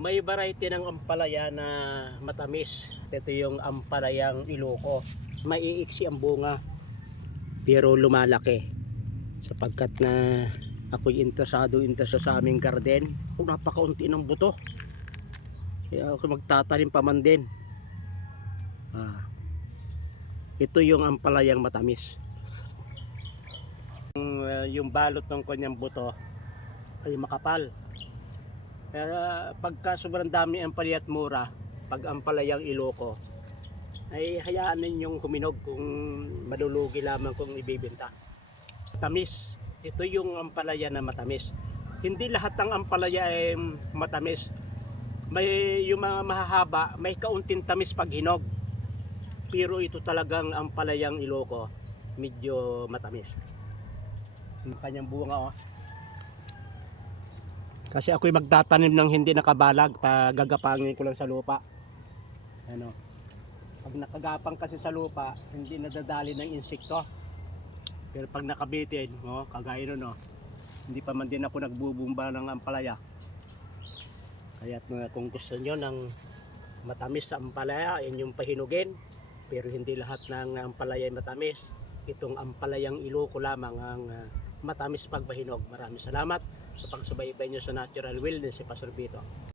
may variety ng ampalaya na matamis. Ito yung ampalayang iloko. Maiiksi ang bunga pero lumalaki. Sapagkat na ako'y interesado interesado sa aming garden. Kung napakaunti ng buto. Kaya ako magtatanim pa man din. Ah. Ito yung ampalayang matamis. Yung, uh, yung balot ng kanyang buto ay makapal. Pero pagka sobrang dami ang palaya at mura, pag ang palayang iloko, ay hayaan ninyong huminog kung malulugi lamang kung ibibenta. Tamis. Ito yung ampalaya na matamis. Hindi lahat ng ampalaya ay matamis. May yung mga mahahaba, may kaunting tamis pag hinog. Pero ito talagang ampalayang iloko, medyo matamis. Yung kanyang bunga oh. Kasi ako'y magtatanim ng hindi nakabalag, pagagapangin ko lang sa lupa. Ano? Pag nakagapang kasi sa lupa, hindi nadadali ng insekto. Pero pag nakabitin, oh, kagaya nun, oh, hindi pa man din ako nagbubumba ng ampalaya. Kaya uh, kung gusto nyo ng matamis sa ampalaya, inyong pahinugin. Pero hindi lahat ng ampalaya ay matamis. Itong ampalayang iloko lamang ang uh, matamis pagpahinog. Maraming salamat sa pagsubaybay nyo sa Natural Wellness si Pastor Vito.